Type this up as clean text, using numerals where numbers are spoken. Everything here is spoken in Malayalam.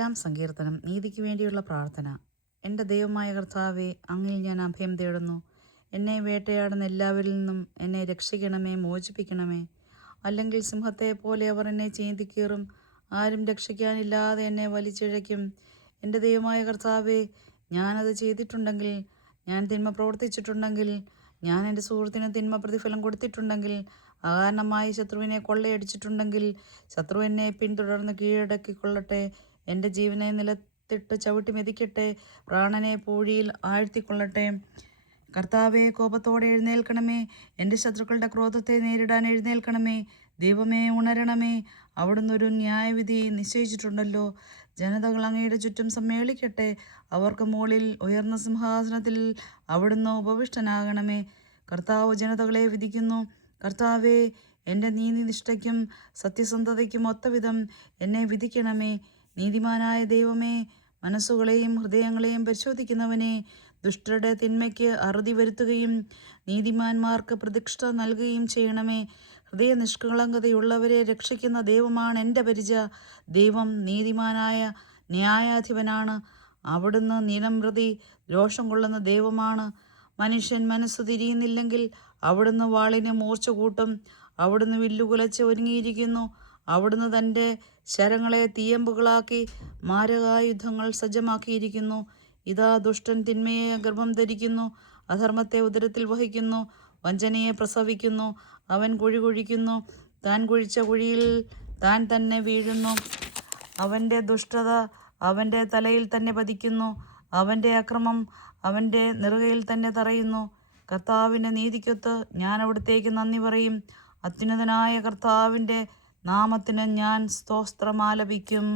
7-ാം സങ്കീർത്തനം. നീതിക്ക് വേണ്ടിയുള്ള പ്രാർത്ഥന. എൻ്റെ ദൈവമായ കർത്താവേ, അങ്ങിൽ ഞാൻ അഭയം തേടുന്നു. എന്നെ വേട്ടയാടുന്ന എല്ലാവരിൽ നിന്നും എന്നെ രക്ഷിക്കണമേ, മോചിപ്പിക്കണമേ. അല്ലെങ്കിൽ സിംഹത്തെപ്പോലെ അവർ എന്നെ ചീന്തിക്കീറും. ആരും രക്ഷിക്കാനില്ലാതെ എന്നെ വലിച്ചിഴയ്ക്കും. എൻ്റെ ദൈവമായ കർത്താവേ, ഞാനത് ചെയ്തിട്ടുണ്ടെങ്കിൽ, ഞാൻ തിന്മ പ്രവർത്തിച്ചിട്ടുണ്ടെങ്കിൽ, ഞാൻ എൻ്റെ സുഹൃത്തിന് തിന്മ പ്രതിഫലം കൊടുത്തിട്ടുണ്ടെങ്കിൽ, അകാരണമായി ശത്രുവിനെ കൊള്ളയടിച്ചിട്ടുണ്ടെങ്കിൽ, ശത്രു എന്നെ പിന്തുടർന്ന് കീഴടക്കിക്കൊള്ളട്ടെ. എൻ്റെ ജീവനെ നിലത്തിട്ട് ചവിട്ടി മെതിക്കട്ടെ, പ്രാണനെ പൂഴിയിൽ ആഴ്ത്തിക്കൊള്ളട്ടെ. കർത്താവെ, കോപത്തോടെ എഴുന്നേൽക്കണമേ. എൻ്റെ ശത്രുക്കളുടെ ക്രോധത്തെ നേരിടാൻ എഴുന്നേൽക്കണമേ. ദൈവമേ, ഉണരണമേ. അവിടുന്ന് ഒരു ന്യായവിധി നിശ്ചയിച്ചിട്ടുണ്ടല്ലോ. ജനതകൾ അങ്ങയുടെ ചുറ്റും സമ്മേളിക്കട്ടെ. അവർക്ക് മുകളിൽ ഉയർന്ന സിംഹാസനത്തിൽ അവിടുന്ന് ഉപവിഷ്ടനാകണമേ. കർത്താവ് ജനതകളെ വിധിക്കുന്നു. കർത്താവെ, എൻ്റെ നീതിനിഷ്ഠയ്ക്കും സത്യസന്ധതയ്ക്കും ഒത്തവിധം എന്നെ വിധിക്കണമേ. നീതിമാനായ ദൈവമേ, മനസ്സുകളെയും ഹൃദയങ്ങളെയും പരിശോധിക്കുന്നവനെ, ദുഷ്ടരുടെ തിന്മയ്ക്ക് അറുതി വരുത്തുകയും നീതിമാന്മാർക്ക് പ്രതിഷ്ഠ നൽകുകയും ചെയ്യണമേ. ഹൃദയ നിഷ്കളങ്കതയുള്ളവരെ രക്ഷിക്കുന്ന ദൈവമാണ് എൻ്റെ പരിച. ദൈവം നീതിമാനായ ന്യായാധിപനാണ്. അവിടുന്ന് നിരമ്പ്രതി രോഷം കൊള്ളുന്ന ദൈവമാണ്. മനുഷ്യൻ മനസ്സു തിരിയുന്നില്ലെങ്കിൽ അവിടുന്ന് വാളിന് മൂർച്ച കൂട്ടും. അവിടുന്ന് വില്ലുകുലച്ച് ഒരുങ്ങിയിരിക്കുന്നു. അവിടുന്ന് തൻ്റെ ശരങ്ങളെ തീയമ്പുകളാക്കി മാരകായുധങ്ങൾ സജ്ജമാക്കിയിരിക്കുന്നു. ഇതാ, ദുഷ്ടൻ തിന്മയെ ഗർഭം ധരിക്കുന്നു, അധർമ്മത്തെ ഉദരത്തിൽ വഹിക്കുന്നു, വഞ്ചനയെ പ്രസവിക്കുന്നു. അവൻ കുഴി കുഴിക്കുന്നു, താൻ കുഴിച്ച കുഴിയിൽ താൻ തന്നെ വീഴുന്നു. അവൻ്റെ ദുഷ്ടത അവൻ്റെ തലയിൽ തന്നെ പതിക്കുന്നു, അവൻ്റെ അക്രമം അവൻ്റെ നെറുകയിൽ തന്നെ തറയുന്നു. കർത്താവിൻ്റെ നീതിക്കൊത്ത് ഞാൻ അവിടുത്തേക്ക് നന്ദി പറയും. അത്യുന്നതനായ കർത്താവിൻ്റെ നാമത്തിന് ഞാൻ സ്തോത്രമാലപിക്കും.